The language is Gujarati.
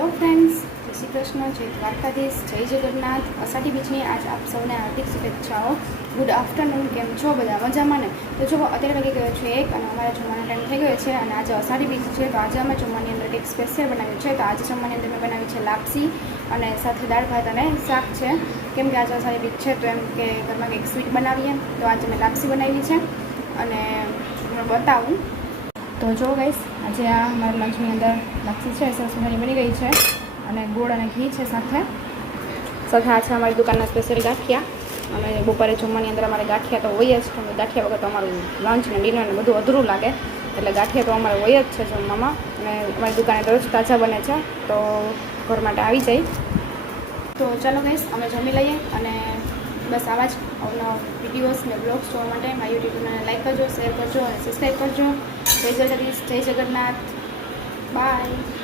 હેલો ફ્રેન્ડ્સ, જય શ્રી કૃષ્ણ, જય દ્વારકાધીશ, જય જગન્નાથ. અષાઢી બીજની આજ આપ સૌને હાર્દિક શુભેચ્છાઓ. Good afternoon. કેમ છો બધા? મજામાં ને? તો જો અત્યારે વાગી ગયો છે 1 અને અમારે જમવાનો ટાઈમ થઈ ગયો છે અને આજે અષાઢી બીજ છે. તો આજે અમે જમવાની અંદર કંઈક સ્પેશિયલ બનાવ્યું છે. તો આજે જમવાની અંદર મેં બનાવી છે લાપસી અને સાથે દાળ ભાત અને શાક છે. કેમ કે આજે અષાઢી બીજ છે તો એમ કે ઘરમાં કંઈક સ્વીટ બનાવીએ. તો આજે મેં લાપસી બનાવી છે અને હું બતાવું. તો જો ગાઈસ, આજે આ મારા લંચની અંદર લાપસી છે, સરસ મજાની બની ગઈ છે અને ગોળ અને ઘી છે. સાથે આ છે અમારી દુકાનના સ્પેશિયલ ગાંઠિયા. અને બપોરે જમવાની અંદર અમારે ગાંઠિયા તો હોય જ. તો ગાંઠિયા વગર તો અમારું લંચ ને ડિનર ને બધું અધૂરું લાગે. એટલે ગાંઠિયા તો અમારે હોય જ છે જમવામાં. અને અમારી દુકાને દરરોજ તાજા બને છે, તો ઘર માટે આવી જાય. તો ચાલો ગાઈસ, અમે જમી લઈએ અને બસ આવા જ અવનવા વિડીયોઝ ને બ્લોગ્સ જોવા માટે મારી યુટ્યુબ ચેનલને લાઈક કરજો, શેર કરજો અને સબસ્ક્રાઈબ કરજો. જય દ્વારકાધીશ, જય જગન્નાથ. બાય.